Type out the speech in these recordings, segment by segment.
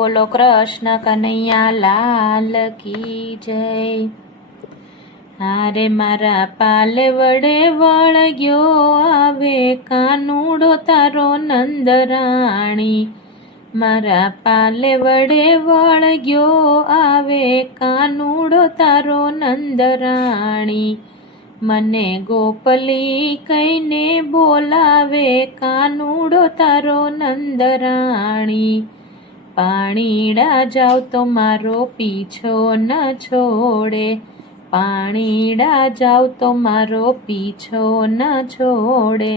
બોલો કૃષ્ણ કનૈયા લાલ કી જય। હારે મારા પાલે વડે વળગ્યો આવે કાનુડો તારો નંદરાણી। મારા પાલે વડે વળગ્યો આવે કાનુડો તારો નંદરાણી। મને ગોપલી કહીને બોલાવે કાનુડો તારો નંદરાણી। પાણીડા જાવ તો મારો પીછો ન છોડે, પાણીડા જાવ તો મારો પીછો ન છોડે।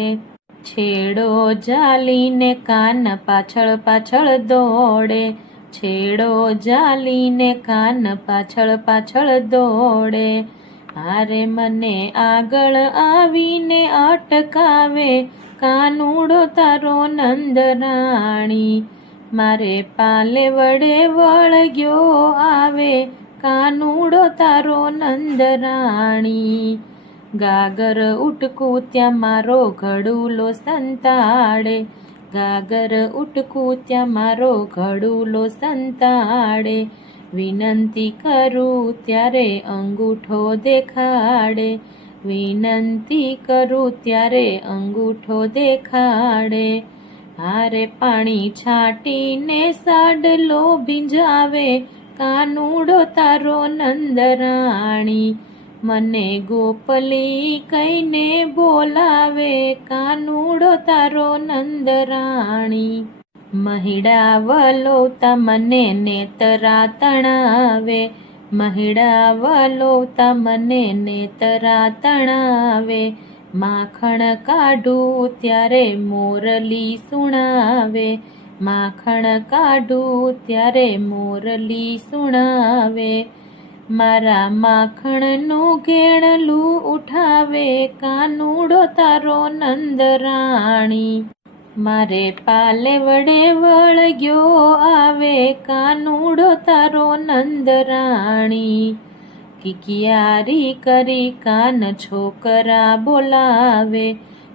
છેડો જાલીને કાન પાછળ પાછળ દોડે, છેડો જાલીને કાન પાછળ પાછળ દોડે। હારે મને આગળ આવીને અટકાવે કાનુડો તારો નંદરાણી। મારે પાલે વડે વળગ્યો આવે કાનુડો તારો નંદરાણી। ગાગર ઉટકું ત્યાં મારો ઘડુલો સંતાડે, ગાગર ઉટકું ત્યાં મારો ઘડુલો સંતાડે। વિનંતી કરું ત્યારે અંગૂઠો દેખાડે, વિનંતી કરું ત્યારે અંગૂઠો દેખાડે। હારે પાણી છાંટીને સાડલો ભીંજાવે કાનુડો તારો નંદરાણી। મને ગોપલી કહીને બોલાવે કાનુડો તારો નંદરાણી। મહિડા વલોતા મને નેતરા તણાવે, મહિડા વલોતા મને નેતરા તણાવે। માખણ કાઢું ત્યારે મોરલી સુણાવે, માખણ કાઢું ત્યારે મોરલી સુણાવે। મારા માખણનું ઘેણલું ઉઠાવે કાનુડો તારો નંદરાણી। મારે પાલે વડે વળગ્યો આવે કાનુડો તારો નંદરાણી। કિકિયારી કરી કાન છોકરા બોલાવે,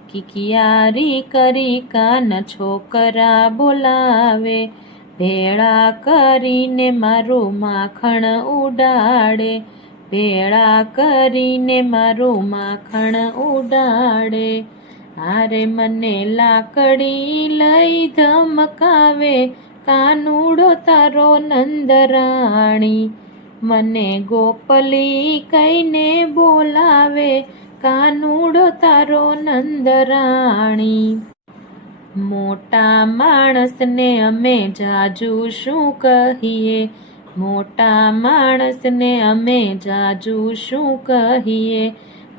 કિકિયારી કરી કાન છોકરા બોલાવે। ભેળા કરીને મારું માખણ ઉડાડે, ભેળા કરીને મારું માખણ ઉડાડે। હારે મને લાકડી લઈ ધમકાવે કાનુડો તારો નંદરાણી। મને ગોપલી કહીને બોલાવે કાનુડો તારો નંદરાણી। મોટા માણસને અમે જાજુ શું કહીએ, મોટા માણસને અમે જાજુ શું કહીએ।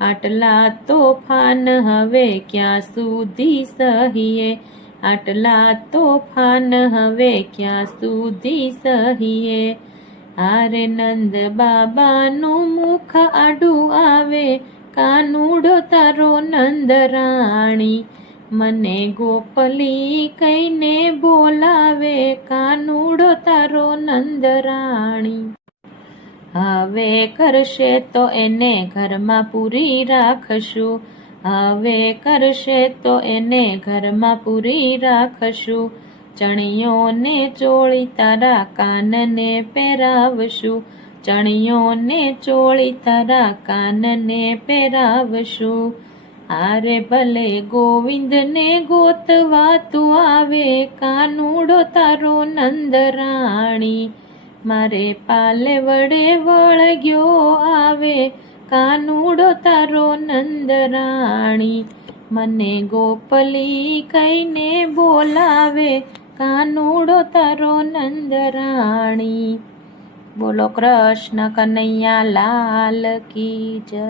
આટલા તોફાન હવે ક્યાં સુધી સહીએ, આટલા તોફાન હવે ક્યાં સુધી સહીએ। હારે નંદ બાબાનું મુખ આડું આવે કાનુડો તારો નંદરાણી। મને ગોપલી કહીને બોલાવે કાનુડો તારો નંદરાણી। હવે કરશે તો એને ઘરમાં પૂરી રાખશું, હવે કરશે તો એને ઘરમાં પૂરી રાખશું। ચણિયોને ચોળી તારા કાનને પહેરાવશું, ચણિયોને ચોળી તારા કાનને પહેરાવશું। હારે ભલે ગોવિંદને ગોતવા તું આવે કાનુડો તારો નંદરાણી। મારે પાલે વડે વળગ્યો આવે કાનુડો તારો નંદરાણી। મને ગોપલી કહીને બોલાવે કાનુડો તારો નંદરાણી। બોલો કૃષ્ણ કનૈયા લાલ કી જય।